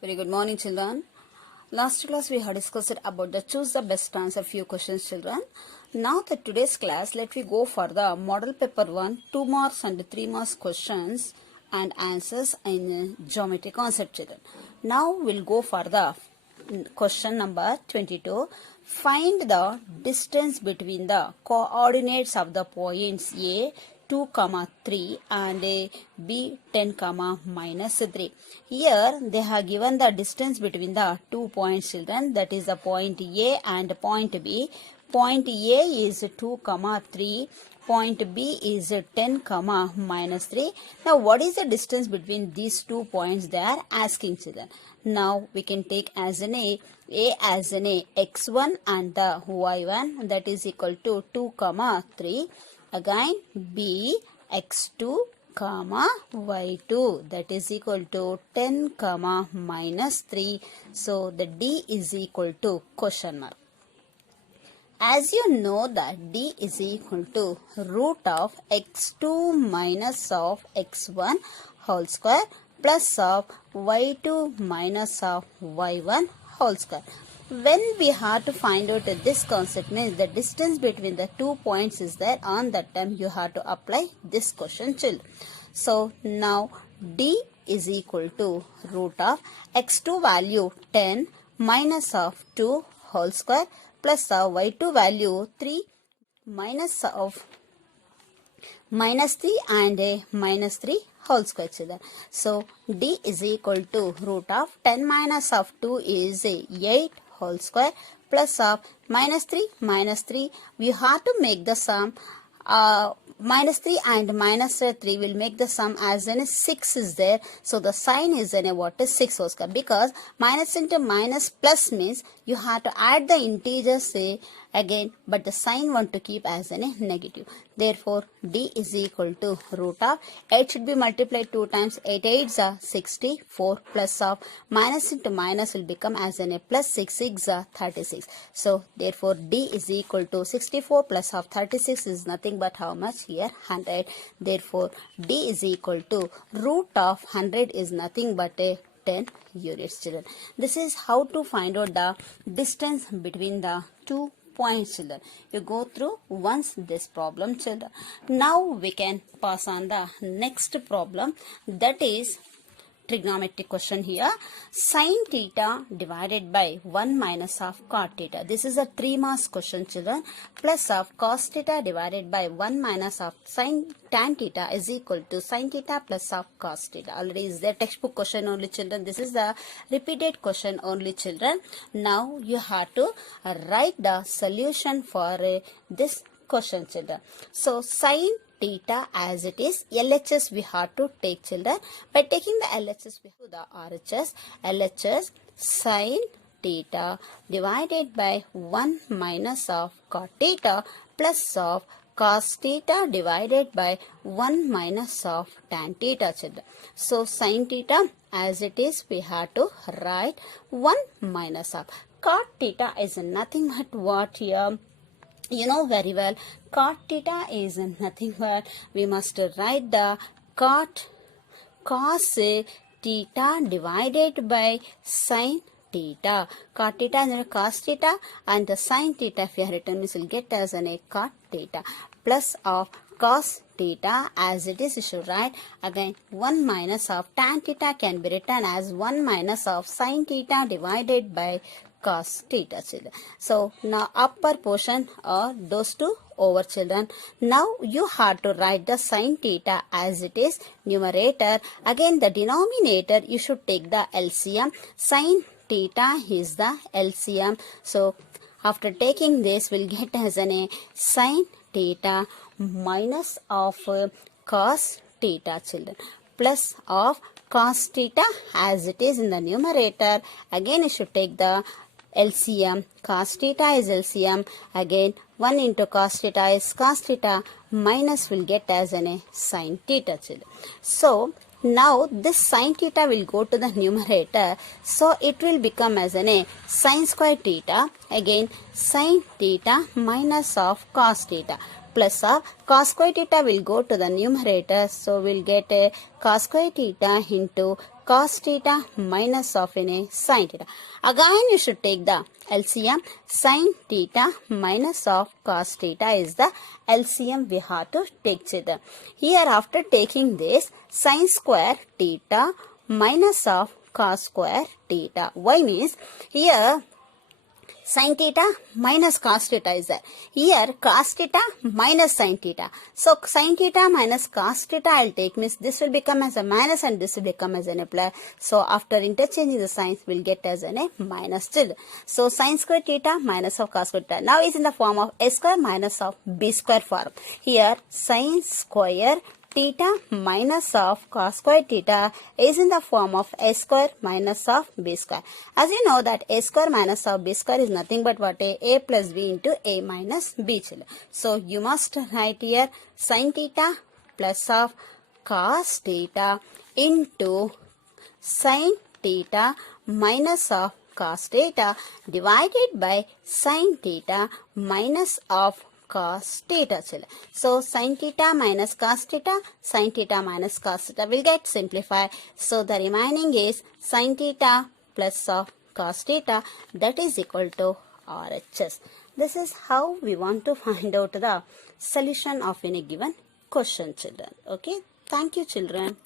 Very good morning, children. Last class we had discussed about the choose the best answer few questions, children. Now the today's class, let we go for the model paper 1, 2 marks and 3 marks questions and answers in geometry concept, children. Now we'll go for the question number 22. Find the distance between the coordinates of the points A 2, 3 and B 10, minus 3. Here they have given the distance between the 2 points, children, that is the point A and point B. Point A is 2, 3. Point B is 10, minus 3. Now what is the distance between these 2 points they are asking, children. Now we can take as an A as an x1 and the y1, that is equal to 2, 3. Again B x2, y2, that is equal to 10, minus 3. So the D is equal to question mark. As you know that D is equal to root of x2 minus of x1 whole square plus of y2 minus of y1 whole square. When we have to find out this concept, means the distance between the 2 points is there, on that time you have to apply this question, children. So now D is equal to root of x2 value 10 minus of 2 whole square plus of y2 value 3 minus of minus 3 and a minus 3 whole square, children. So D is equal to root of 10 minus of 2 is 8 whole square plus of minus 3, we have to make the sum. Minus 3 and minus 3 will make the sum as in 6 is there. So the sign is in a what is 6 whole square, because minus into minus plus means you have to add the integers again, but the sign want to keep as in a negative. Therefore D is equal to root of 8 should be multiplied 2 times, 8 8s are 64 plus of minus into minus will become as in a plus 6 6 are 36. So therefore D is equal to 64 plus of 36 is nothing but how much here 100. Therefore D is equal to root of 100 is nothing but a 10 units, children. This is how to find out the distance between the 2 points, children. You go through once this problem, children. Now we can pass on the next problem, that is trigonometric question here. Sin theta divided by 1 minus of cot theta. This is a 3 marks question, children. Plus of cos theta divided by 1 minus of sin tan theta is equal to sin theta plus of cos theta. Already is the textbook question only, children. This is the repeated question only, children. Now you have to write the solution for this question, children. So sin theta as it is, LHS we have to take, children. By taking the LHS we have the RHS. LHS sin theta divided by 1 minus of cot theta plus of cos theta divided by 1 minus of tan theta, children. So sin theta as it is we have to write 1 minus of cot theta is nothing but what here. You know very well, cot theta is nothing but we must write the cos theta divided by sin theta. Cot theta is cos theta and the sin theta if you have written this will get as a cot theta plus of cos theta as it is you should write again 1 minus of tan theta can be written as 1 minus of sin theta divided by cos theta, children. So now upper portion are those two over, children. Now you have to write the sin theta as it is numerator. Again the denominator you should take the LCM. Sin theta is the LCM. So after taking this we'll get as a sin theta minus of cos theta, children, plus of cos theta as it is in the numerator. Again you should take the LCM. Cos theta is LCM. Again 1 into cos theta is cos theta minus will get as a sin theta, children. So now this sin theta will go to the numerator. So it will become as a sin square theta. Again sin theta minus of cos theta plus of cos square theta will go to the numerator. So we'll get a cos square theta into cos theta minus of any sin theta. Again you should take the LCM. Sin theta minus of cos theta is the LCM we have to take, children. Here after taking this, sin square theta minus of cos square theta. Why means here sin theta minus cos theta is there. Here cos theta minus sin theta. So sin theta minus cos theta I will take, means this will become as a minus and this will become as an a plus. So after interchanging the signs we will get as an a minus still. So sin square theta minus of cos square theta now is in the form of a square minus of b square form. Here sin square theta minus of cos square theta is in the form of a square minus of b square. As you know that a square minus of b square is nothing but what? A plus b into a minus b, children. So you must write here sin theta plus of cos theta into sin theta minus of cos theta divided by sin theta minus of cos theta, children. So sin theta minus cos theta, sin theta minus cos theta will get simplified. So the remaining is sin theta plus of cos theta, that is equal to RHS. This is how we want to find out the solution of any given question, children. Okay. Thank you, children.